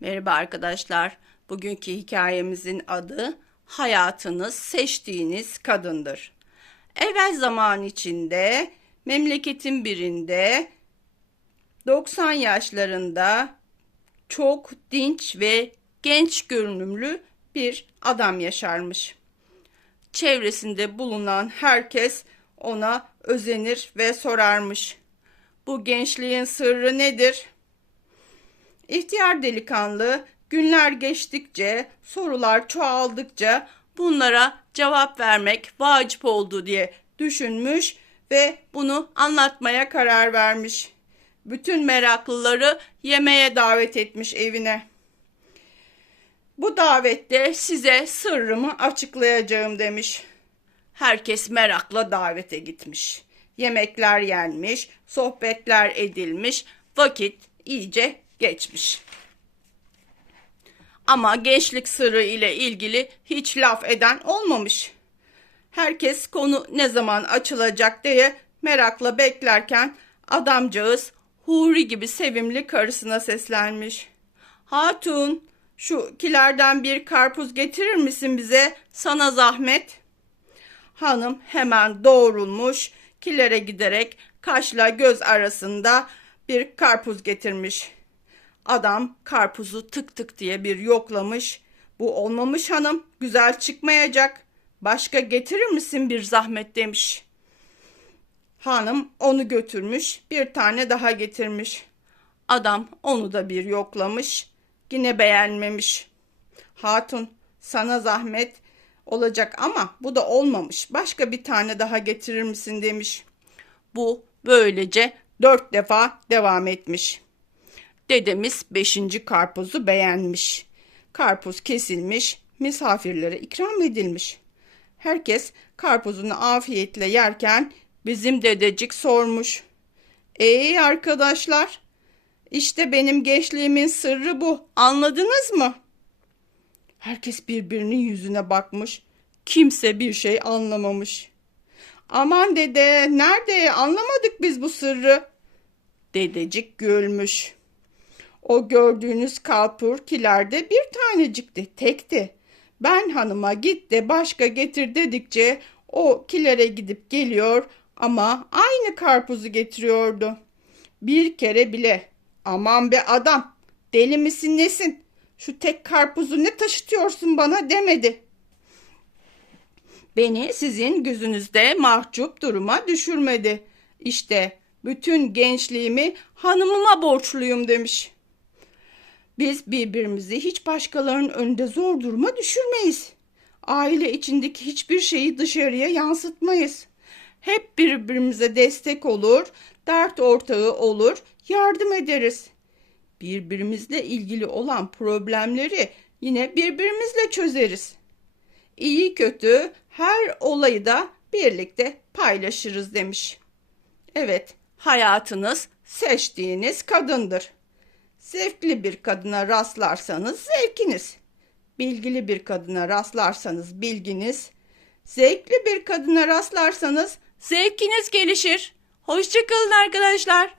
Merhaba arkadaşlar. Bugünkü hikayemizin adı Hayatınız seçtiğiniz kadındır. Evvel zaman içinde memleketin birinde 90 yaşlarında çok dinç ve genç görünümlü bir adam yaşarmış. Çevresinde bulunan herkes ona özenir ve sorarmış. Bu gençliğin sırrı nedir? İhtiyar delikanlı günler geçtikçe, sorular çoğaldıkça bunlara cevap vermek vacip oldu diye düşünmüş ve bunu anlatmaya karar vermiş. Bütün meraklıları yemeğe davet etmiş evine. Bu davette size sırrımı açıklayacağım demiş. Herkes merakla davete gitmiş. Yemekler yenmiş, sohbetler edilmiş, vakit iyice geçmiş. Ama gençlik sırrı ile ilgili hiç laf eden olmamış. Herkes konu ne zaman açılacak diye merakla beklerken adamcağız Huri gibi sevimli karısına seslenmiş. Hatun, şu kilerden bir karpuz getirir misin bize? Sana zahmet. Hanım hemen doğrulmuş, kilere giderek kaşla göz arasında bir karpuz getirmiş. Adam karpuzu tık tık diye bir yoklamış. Bu olmamış hanım, güzel çıkmayacak. Başka getirir misin bir zahmet demiş. Hanım onu götürmüş, bir tane daha getirmiş. Adam onu da bir yoklamış, yine beğenmemiş. Hatun, sana zahmet olacak ama bu da olmamış. Başka bir tane daha getirir misin demiş. Bu böylece dört defa devam etmiş. Dedemiz beşinci karpuzu beğenmiş. Karpuz kesilmiş, misafirlere ikram edilmiş. Herkes karpuzunu afiyetle yerken bizim dedecik sormuş. Ey arkadaşlar, işte benim gençliğimin sırrı bu. Anladınız mı? Herkes birbirinin yüzüne bakmış. Kimse bir şey anlamamış. Aman dede, nerede? Anlamadık biz bu sırrı. Dedecik gülmüş. O gördüğünüz kalpur kilerde bir tanecikti, tekti. Ben hanıma git de başka getir dedikçe o kilere gidip geliyor ama aynı karpuzu getiriyordu. Bir kere bile aman be adam deli misin nesin şu tek karpuzu ne taşıtıyorsun bana demedi. Beni sizin gözünüzde mahcup duruma düşürmedi. İşte bütün gençliğimi hanımıma borçluyum demiş. Biz birbirimizi hiç başkalarının önünde zor duruma düşürmeyiz. Aile içindeki hiçbir şeyi dışarıya yansıtmayız. Hep birbirimize destek olur, dert ortağı olur, yardım ederiz. Birbirimizle ilgili olan problemleri yine birbirimizle çözeriz. İyi kötü her olayı da birlikte paylaşırız demiş. Evet, hayatınız seçtiğiniz kadındır. Zevkli bir kadına rastlarsanız zevkiniz. Bilgili bir kadına rastlarsanız bilginiz. Zevkli bir kadına rastlarsanız zevkiniz gelişir. Hoşçakalın arkadaşlar.